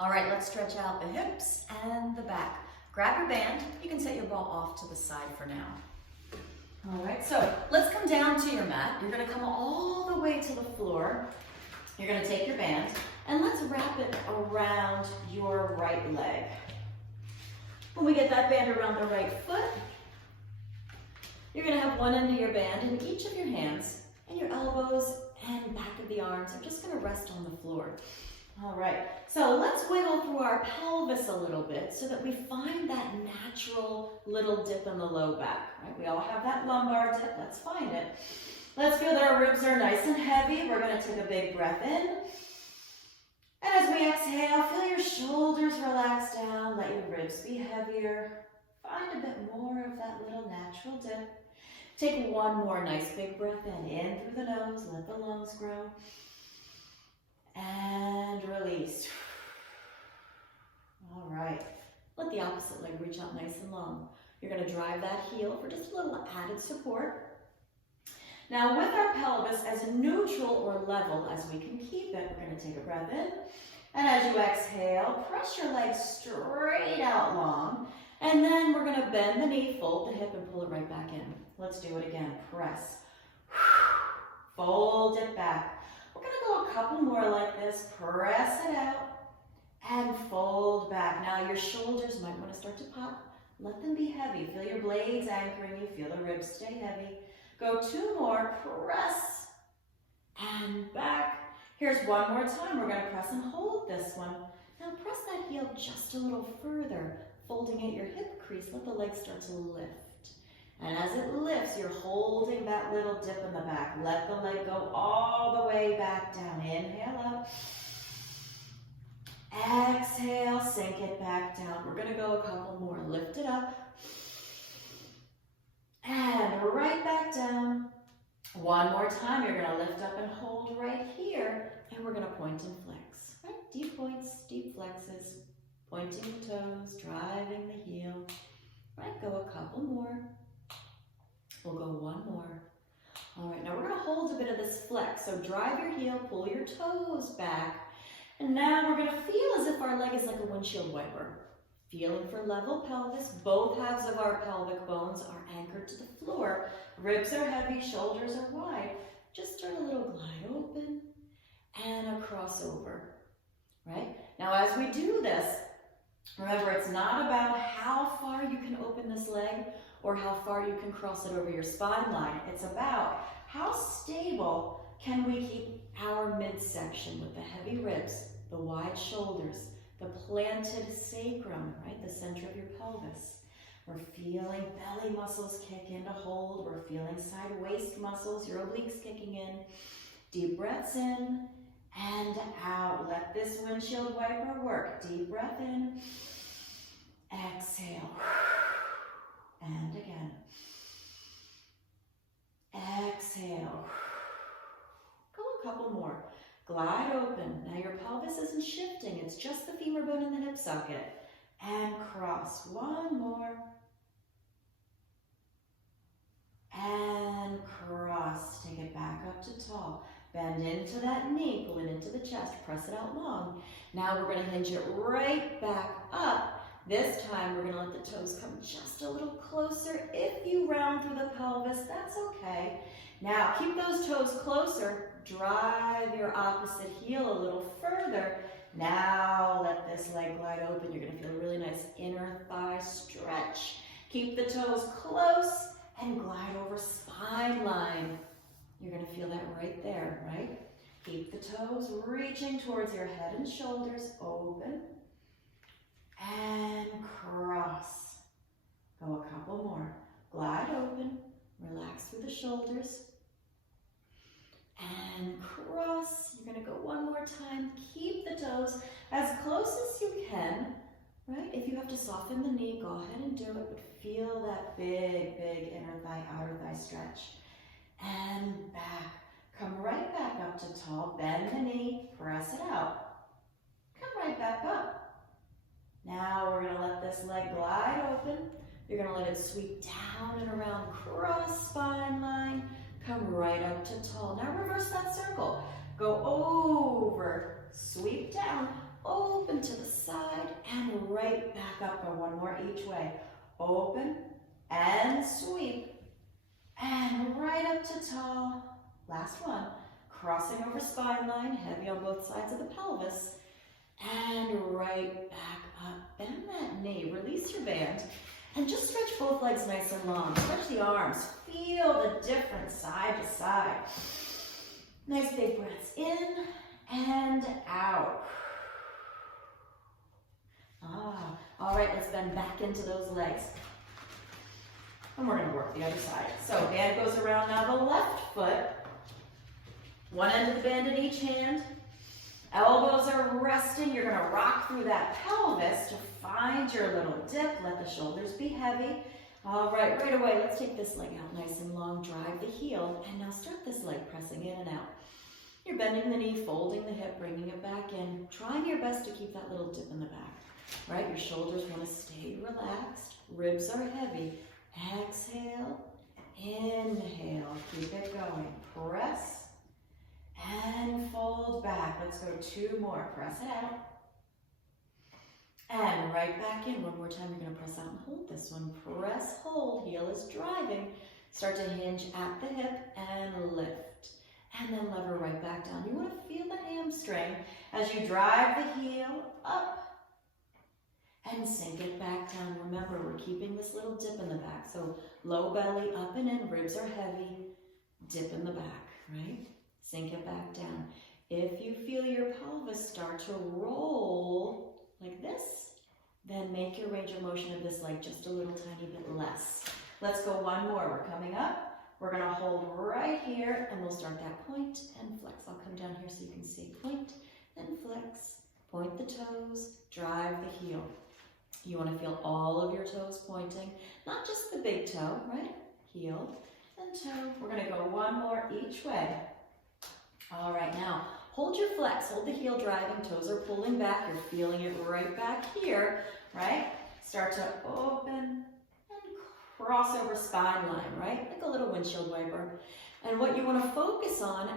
All right, let's stretch out the hips and the back. Grab your band. You can set your ball off to the side for now. All right, so let's come down to your mat. You're gonna come all the way to the floor. You're gonna take your band and let's wrap it around your right leg. When we get that band around the right foot, you're gonna have one end of your band in each of your hands, and your elbows and back of the arms are just gonna rest on the floor. All right, so let's wiggle through our pelvis a little bit so that we find that natural little dip in the low back, right? We all have that lumbar dip, let's find it. Let's feel that our ribs are nice and heavy. We're gonna take a big breath in. And as we exhale, feel your shoulders relax down, let your ribs be heavier. Find a bit more of that little natural dip. Take one more nice big breath in through the nose, let the lungs grow. And release. All right, let the opposite leg reach out nice and long. You're gonna drive that heel for just a little added support. Now with our pelvis as neutral or level as we can keep it, we're gonna take a breath in. And as you exhale, press your legs straight out long. And then we're gonna bend the knee, fold the hip, and pull it right back in. Let's do it again, press. Fold it back. We're gonna go a couple more like this. Press it out and fold back. Now your shoulders might wanna start to pop. Let them be heavy. Feel your blades anchoring you. Feel the ribs stay heavy. Go two more, press and back. Here's one more time. We're gonna press and hold this one. Now press that heel just a little further, folding at your hip crease. Let the leg start to lift. And as it lifts, you're holding that little dip in the back. Let the leg go all the way back down. Inhale up. Exhale, sink it back down. We're gonna go a couple more. Lift it up. And right back down. One more time, you're gonna lift up and hold right here. And we're gonna point and flex. Right? Deep points, deep flexes. Pointing the toes, driving the heel. Right, go a couple more. We'll go one more. All right, now we're gonna hold a bit of this flex. So drive your heel, pull your toes back. And now we're gonna feel as if our leg is like a windshield wiper. Feeling for level pelvis. Both halves of our pelvic bones are anchored to the floor. Ribs are heavy, shoulders are wide. Just start a little glide open and a crossover, right? Now as we do this, remember it's not about how far you can open this leg or how far you can cross it over your spine line. It's about how stable can we keep our midsection with the heavy ribs, the wide shoulders, the planted sacrum, right? The center of your pelvis. We're feeling belly muscles kick in to hold. We're feeling side waist muscles, your obliques kicking in. Deep breaths in and out. Let this windshield wiper work. Deep breath in. Exhale. And again. Exhale. Go a couple more. Glide open. Now your pelvis isn't shifting. It's just the femur bone and the hip socket. And cross. One more. And cross. Take it back up to tall. Bend into that knee. Pull it into the chest. Press it out long. Now we're going to hinge it right back up. This time we're going to let the toes come just a little closer. If you round through the pelvis, that's okay. Now keep those toes closer. Drive your opposite heel a little further. Now let this leg glide open. You're going to feel a really nice inner thigh stretch. Keep the toes close and glide over spine line. You're going to feel that right there, right? Keep the toes reaching towards your head and shoulders. Open and cross. Go a couple more. Glide open. Relax through the shoulders. And cross. You're going to go one more time. Keep the toes as close as you can, right? If you have to soften the knee, go ahead and do it, but feel that big, big inner thigh, outer thigh stretch. And back. Come right back up to tall. Bend the knee. Press it out. Come right back up. Now we're going to let this leg glide open. You're going to let it sweep down and around, cross spine line. Come right up to tall. Now reverse that circle. Go over, sweep down, open. open to the side and right back up. Go one more each way. Open and sweep and right up to tall. Last one. Crossing over spine line, heavy on both sides of the pelvis. And right back up. Bend that knee. Release your band. And just stretch both legs nice and long. Stretch the arms. Feel the difference side to side. Nice big breaths in and out. All right, let's bend back into those legs. And we're going to work the other side. So band goes around now the left foot. One end of the band in each hand. Elbows are resting. You're going to rock through that pelvis to find your little dip. Let the shoulders be heavy. All right, right away, let's take this leg out nice and long. Drive the heel. And now start this leg pressing in and out. You're bending the knee, folding the hip, bringing it back in. Trying your best to keep that little dip in the back. Right, your shoulders want to stay relaxed. Ribs are heavy. Exhale, inhale. Keep it going. Press. And fold back. Let's go two more. Press it out. And right back in. One more time. You're going to press out and hold this one. Press, hold. Heel is driving. Start to hinge at the hip and lift. And then lever right back down. You want to feel the hamstring as you drive the heel up and sink it back down. Remember, we're keeping this little dip in the back. So low belly up and in. Ribs are heavy. Dip in the back, right? Sink it back down. If you feel your pelvis start to roll like this, then make your range of motion of this leg just a little tiny bit less. Let's go one more. We're coming up. We're going to hold right here, and we'll start that point and flex. I'll come down here so you can see. Point and flex. Point the toes. Drive the heel. You want to feel all of your toes pointing, not just the big toe, right? Heel and toe. We're going to go one more each way. All right, now hold your flex, hold the heel driving, toes are pulling back, you're feeling it right back here, right? Start to open and cross over spine line, right? Like a little windshield wiper. And what you want to focus on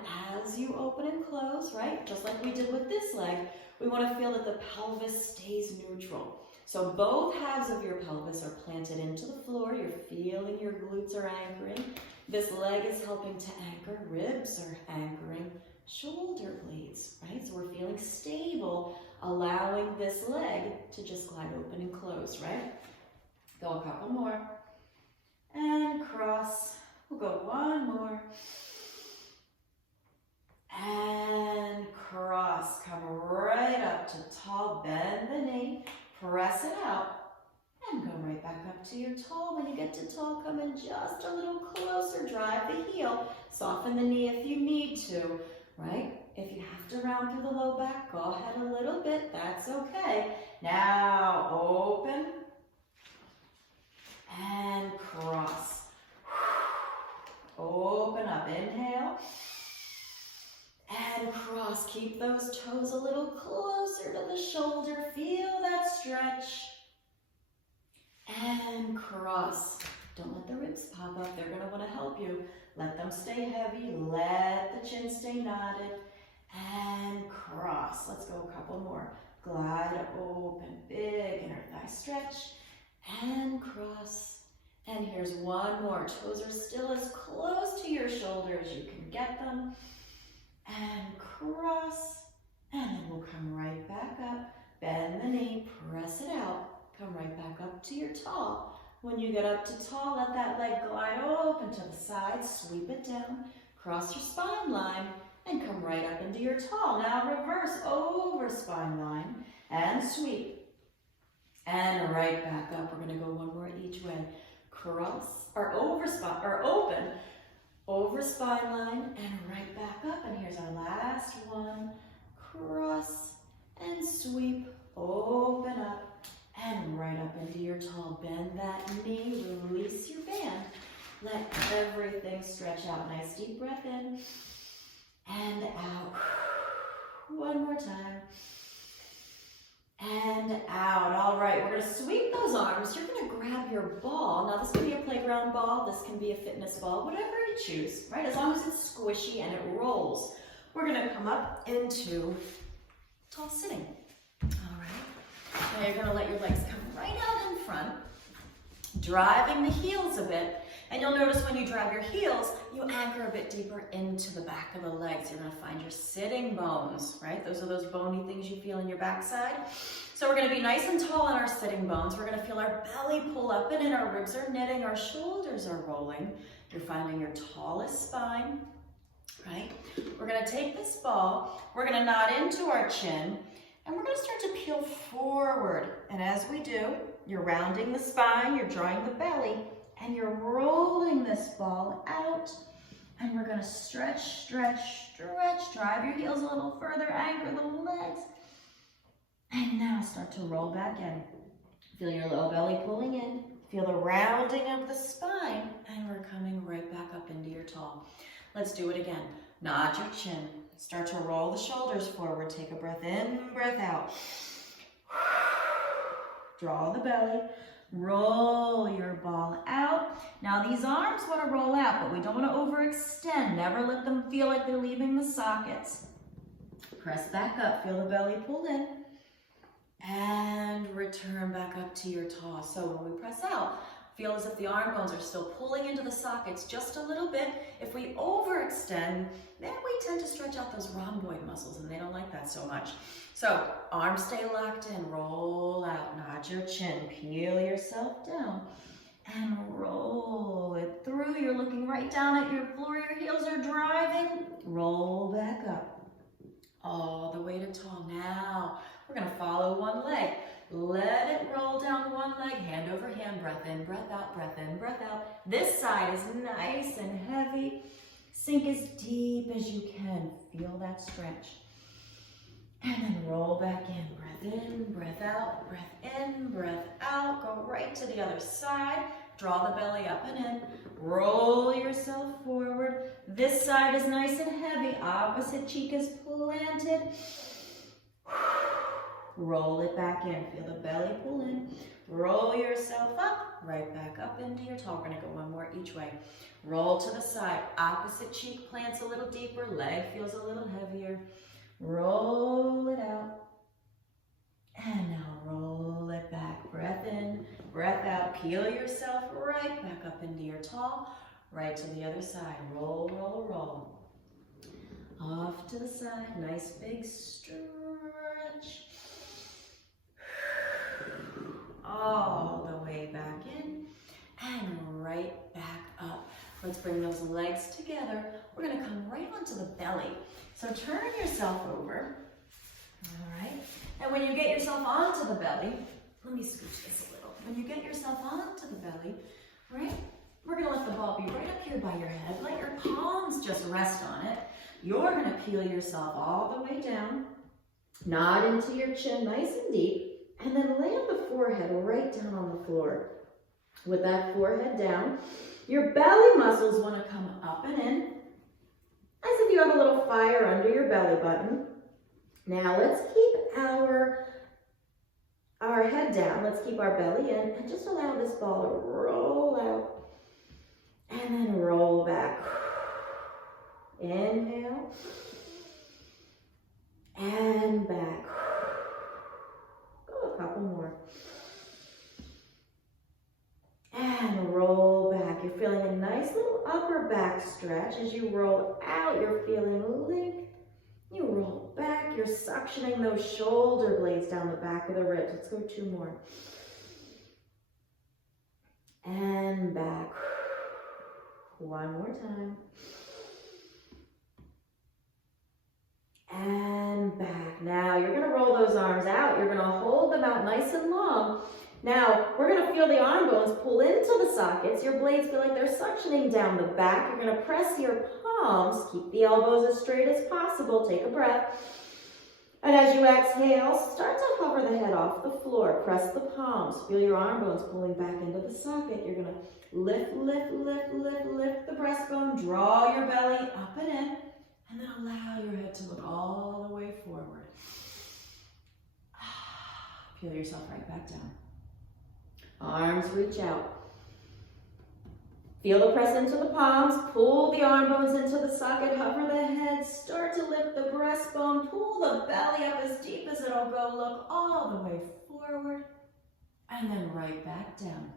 as you open and close, right? Just like we did with this leg, we want to feel that the pelvis stays neutral. So both halves of your pelvis are planted into the floor, you're feeling your glutes are anchoring. This leg is helping to anchor, ribs are anchoring, shoulder blades, right? So we're feeling stable, allowing this leg to just glide open and close, right? Go a couple more. And cross. We'll go one more. And cross. Come right up to tall, bend the knee, press it out. And go right back up to your tall. When you get to tall, come in just a little closer. Drive the heel. Soften the knee if you need to, right? If you have to round through the low back, go ahead a little bit. That's okay. Now, open. And cross. Open up. Inhale. And cross. Keep those toes a little closer to the shoulder. Feel that stretch. And cross. Don't let the ribs pop up. They're going to want to help you. Let them stay heavy. Let the chin stay knotted. And cross. Let's go a couple more. Glide open. Big inner thigh stretch. And cross. And here's one more. Toes are still as close to your shoulder as you can get them. And cross. And then we'll come right back up. Bend the knee. Press it out. Come right back up to your tall. When you get up to tall, let that leg glide open to the side. Sweep it down. Cross your spine line and come right up into your tall. Now reverse over spine line and sweep. And right back up. We're going to go one more each way. Cross or over spine or open over spine line and right back up. And here's our last one. Cross and sweep. Open up. And right up into your tall. Bend that knee, release your band. Let everything stretch out. Nice deep breath in and out. One more time. And out. All right, we're going to sweep those arms. You're going to grab your ball. Now this can be a playground ball. This can be a fitness ball. Whatever you choose, right? As long as it's squishy and it rolls. We're going to come up into tall sitting. All right. Now you're gonna let your legs come right out in front, driving the heels a bit. And you'll notice when you drive your heels, you anchor a bit deeper into the back of the legs. You're gonna find your sitting bones, right? Those are those bony things you feel in your backside. So we're gonna be nice and tall on our sitting bones. We're gonna feel our belly pull up and in, our ribs are knitting, our shoulders are rolling. You're finding your tallest spine, right? We're gonna take this ball, we're gonna nod into our chin, and we're gonna start to peel forward. And as we do, you're rounding the spine, you're drawing the belly, and you're rolling this ball out. And we're gonna stretch, stretch, stretch. Drive your heels a little further, anchor the legs. And now start to roll back in. Feel your low belly pulling in. Feel the rounding of the spine. And we're coming right back up into your tall. Let's do it again. Nod your chin. Start to roll the shoulders forward. Take a breath in, breath out. Draw the belly. Roll your ball out. Now these arms want to roll out, but we don't want to overextend. Never let them feel like they're leaving the sockets. Press back up. Feel the belly pull in. And return back up to your tall. So when we press out, feel as if the arm bones are still pulling into the sockets just a little bit. If we overextend, then we tend to stretch out those rhomboid muscles, and they don't like that so much. So arms stay locked in, roll out, nod your chin, peel yourself down, and roll it through. You're looking right down at your floor, your heels are driving. Roll back up, all the way to tall. Now, we're gonna follow one leg. Let it roll down one leg, hand over hand, breath in, breath out, breath in, breath out. This side is nice and heavy. Sink as deep as you can. Feel that stretch. And then roll back in, breath out, breath in, breath out. Go right to the other side. Draw the belly up and in. Roll yourself forward. This side is nice and heavy. Opposite cheek is planted. Roll it back in. Feel the belly pull in. Roll yourself up, right back up into your tall. We're gonna go one more each way. Roll to the side. Opposite cheek plants a little deeper. Leg feels a little heavier. Roll it out. And now roll it back. Breath in, breath out. Peel yourself right back up into your tall. Right to the other side. Roll, roll, roll. Off to the side. Nice big stretch. All the way back in and right back up. Let's bring those legs together. We're gonna come right onto the belly. So turn yourself over, all right? And when you get yourself onto the belly, let me scooch this a little. When you get yourself onto the belly, right? We're gonna let the ball be right up here by your head. Let your palms just rest on it. You're gonna peel yourself all the way down. Nod into your chin nice and deep. And then land the forehead right down on the floor. With that forehead down, your belly muscles want to come up and in, as if you have a little fire under your belly button. Now let's keep our head down. Let's keep our belly in and just allow this ball to roll out and then roll back. Inhale and back. A couple more. And roll back. You're feeling a nice little upper back stretch. As you roll out, you're feeling limp. You roll back. You're suctioning those shoulder blades down the back of the ribs. Let's go two more. And back. One more time. And back. Now you're going to roll those arms out. You're going to hold them out nice and long. Now we're going to feel the arm bones pull into the sockets. Your blades feel like they're suctioning down the back. You're going to press your palms. Keep the elbows as straight as possible. Take a breath. And as you exhale, start to hover the head off the floor. Press the palms. Feel your arm bones pulling back into the socket. You're going to lift, lift, lift, lift, lift the breastbone. Draw your belly up and in. And then allow your head to look all the way forward. Peel yourself right back down. Arms reach out. Feel the press into the palms, pull the arm bones into the socket, hover the head, start to lift the breastbone, pull the belly up as deep as it'll go, look all the way forward, and then right back down.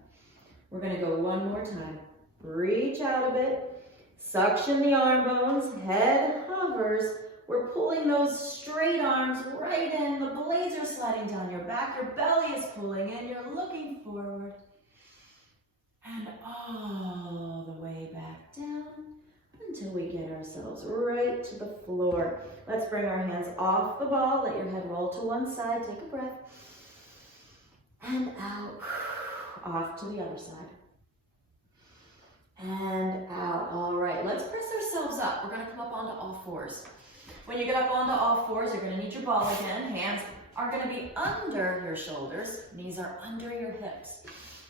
We're gonna go one more time. Reach out a bit, suction the arm bones, head hovers. We're pulling those straight arms right in, the blades are sliding down your back, your belly is pulling in, you're looking forward. And all the way back down until we get ourselves right to the floor. Let's bring our hands off the ball. Let your head roll to one side. Take a breath. And out. Off to the other side. And out. All right, let's press ourselves up. We're going to come up onto all fours. When you get up onto all fours, you're going to need your ball again. Hands are going to be under your shoulders. Knees are under your hips.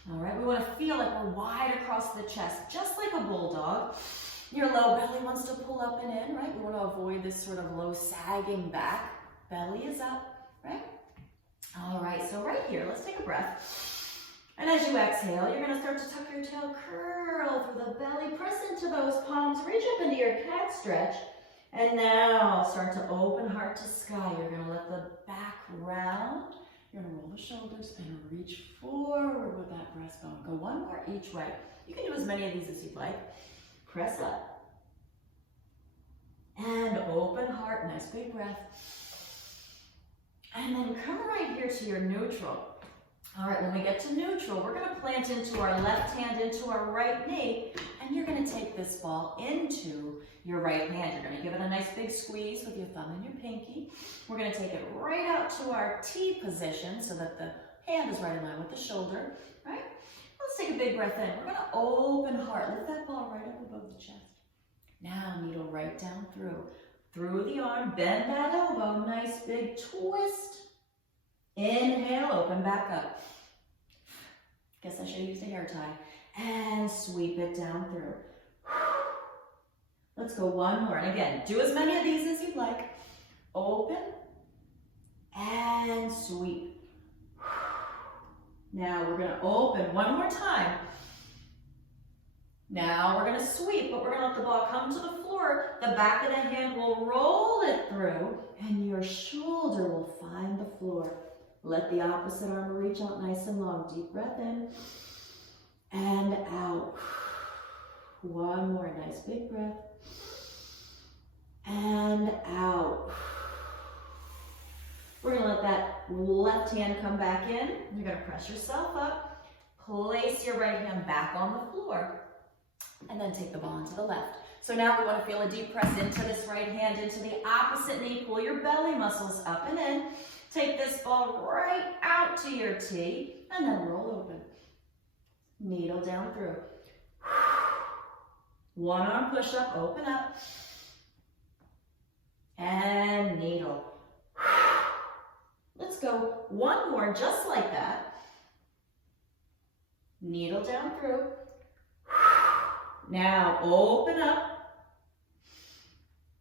All right, we want to feel like we're wide across the chest, just like a bulldog. Your low belly wants to pull up and in, right? We want to avoid this sort of low sagging back. Belly is up, right? All right, so right here, let's take a breath. And as you exhale, you're going to start to tuck your tail, curl through the belly, press into those palms, reach up into your cat stretch. And now start to open heart to sky. You're going to let the back round. You're going to roll the shoulders and reach forward with that breastbone. Go one more each way. You can do as many of these as you'd like. Press up. And open heart. Nice big breath. And then come right here to your neutral. All right, when we get to neutral, we're going to plant into our left hand, into our right knee, and you're going to take this ball into your right hand. You're going to give it a nice big squeeze with your thumb and your pinky. We're going to take it right out to our T position so that the hand is right in line with the shoulder, right? Let's take a big breath in. We're going to open heart. Lift that ball right up above the chest. Now needle right down through the arm. Bend that elbow. Nice big twist. Inhale, open back up. Guess I should have used a hair tie. And sweep it down through. Let's go one more. And again, do as many of these as you'd like. Open and sweep. Now we're going to open one more time. Now we're going to sweep, but we're going to let the ball come to the floor. The back of the hand will roll it through, and your shoulder will find the floor. Let the opposite arm reach out nice and long. Deep breath in and out. One more nice big breath. And out. We're going to let that left hand come back in. You're going to press yourself up. Place your right hand back on the floor. And then take the ball into the left. So now we want to feel a deep press into this right hand, into the opposite knee. Pull your belly muscles up and in. Take this ball right out to your T, and then roll open. Needle down through. One arm push up, open up. And needle. Let's go one more just like that. Needle down through. Now open up.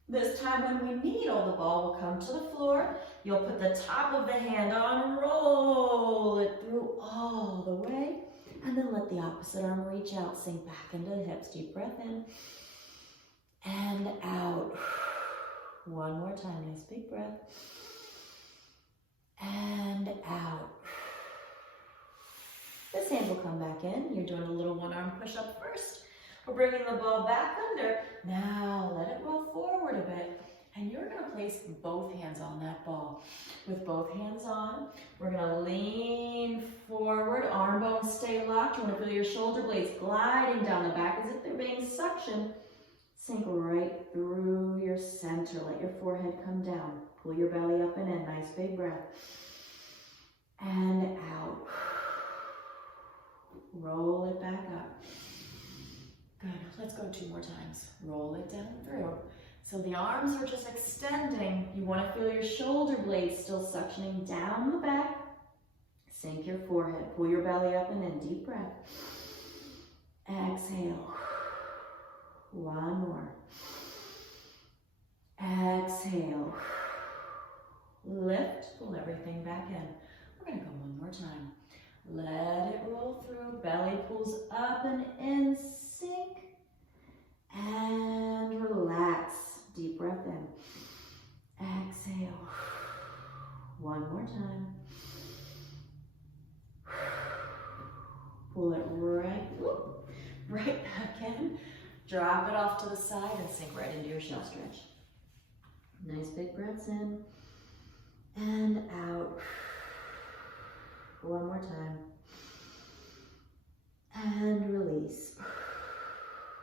This time when we needle, the ball will come to the floor. You'll put the top of the hand on, roll it through all the way, and then let the opposite arm reach out, sink back into the hips. Deep breath in and out. One more time, nice big breath. And out. This hand will come back in. You're doing a little one arm push up first. We're bringing the ball back under. Now let it roll forward a bit. And you're going to place both hands on that ball. With both hands on, we're going to lean forward. Arm bones stay locked. You want to feel your shoulder blades gliding down the back as if they're being suctioned. Sink right through your center. Let your forehead come down. Pull your belly up and in. Nice big breath. And out. Roll it back up. Good. Let's go 2 more times. Roll it down through. So the arms are just extending. You want to feel your shoulder blades still suctioning down the back. Sink your forehead. Pull your belly up and in. Deep breath. Exhale. One more. Exhale. Lift. Pull everything back in. We're going to go one more time. Let it roll through. Belly pulls up and in. Sink. And relax. Deep breath in. Exhale. One more time. Pull it right, whoop, right back in. Drop it off to the side and sink right into your shell stretch. Nice big breaths in and out. One more time.